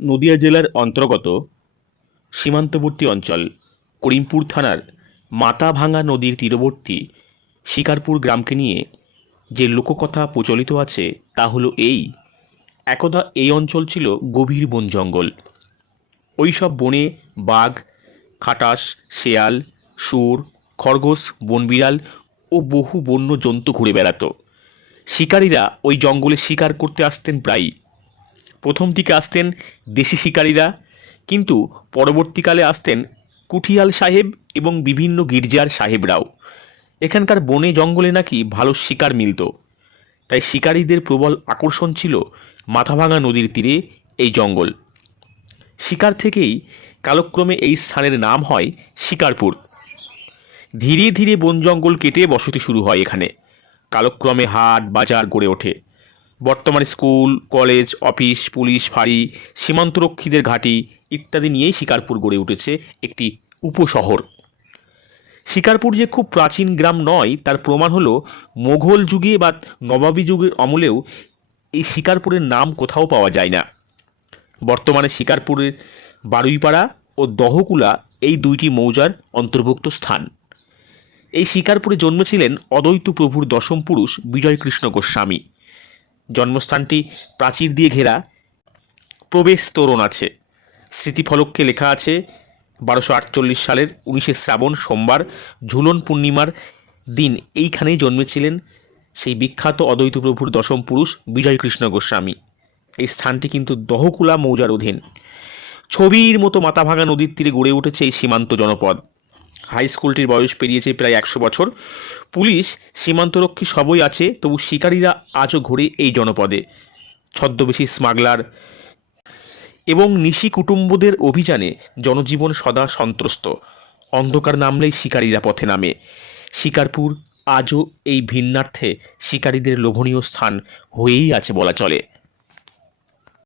নদিয়া জেলার অন্তর্গত সীমান্তবর্তী অঞ্চল, করিমপুর থানার মাথাভাঙা নদীর তীরবর্তী শিকারপুর গ্রামকে নিয়ে যে লোককথা প্রচলিত আছে তা হলো এই। একদা এই অঞ্চল ছিল গভীর বন জঙ্গল। ওই সব বনে বাঘ, খাটাস, শেয়াল, শুয়োর, খরগোশ, বনবিড়াল ও বহু বন্য জন্তু ঘুরে বেড়াতো। শিকারীরা ওই জঙ্গলে শিকার করতে আসতেন প্রায়ই। প্রথম দিকে আসতেন দেশি শিকারীরা, কিন্তু পরবর্তীকালে আসতেন কুঠিয়াল সাহেব এবং বিভিন্ন গির্জার সাহেবরাও। এখানকার বনে জঙ্গলে নাকি ভালো শিকার মিলত। তাই শিকারীদের প্রবল আকর্ষণ ছিল মাথাভাঙা নদীর তীরে এই জঙ্গল। শিকার থেকেই কালক্রমে এই স্থানের নাম হয় শিকারপুর। ধীরে ধীরে বন জঙ্গল কেটে বসতি শুরু হয় এখানে। কালক্রমে হাট বাজার গড়ে ওঠে। বর্তমানে স্কুল, কলেজ, অফিস, পুলিশ, ফাঁড়ি, সীমান্তরক্ষীদের ঘাঁটি ইত্যাদি নিয়েই শিকারপুর গড়ে উঠেছে একটি উপশহর। শিকারপুর যে খুব প্রাচীন গ্রাম নয়, তার প্রমাণ হলো মোঘল যুগে বা নবাবী যুগের অমলেও এই শিকারপুরের নাম কোথাও পাওয়া যায় না। বর্তমানে শিকারপুরের বারুইপাড়া ও দহকুলা এই দুইটি মৌজার অন্তর্ভুক্ত স্থান। এই শিকারপুরে জন্মেছিলেন অদ্বৈত প্রভুর দশম পুরুষ বিজয়কৃষ্ণ গোস্বামী। জন্মস্থানটি প্রাচীর দিয়ে ঘেরা প্রবেশ তোরণ আছে। স্মৃতিফলককে লেখা আছে, বারোশো আটচল্লিশ সালের উনিশে শ্রাবণ সোমবার, ঝুলন পূর্ণিমার দিন এইখানেই জন্মেছিলেন সেই বিখ্যাত অদ্বৈত প্রভুর দশম পুরুষ বিজয়কৃষ্ণ গোস্বামী। এই স্থানটি কিন্তু দহকুলা মৌজার অধীন। ছবির মতো মাথাভাঙা নদীর তীরে গড়ে উঠেছে এই সীমান্ত জনপদ। হাই স্কুলটির বয়স পেরিয়েছে প্রায় একশো বছর। পুলিশ সীমান্তরক্ষী সবই আছে, তবু শিকারীরা আজও ঘোরে এই জনপদে। ছদ্মবেশী স্মাগলার এবং নিশি কুটুম্বদের অভিযানে জনজীবন সদা সন্ত্রস্ত। অন্ধকার নামলেই শিকারীরা পথে নামে। শিকারপুর আজও এই ভিন্নার্থে শিকারীদের লোভনীয় স্থান হয়েই আছে বলা চলে।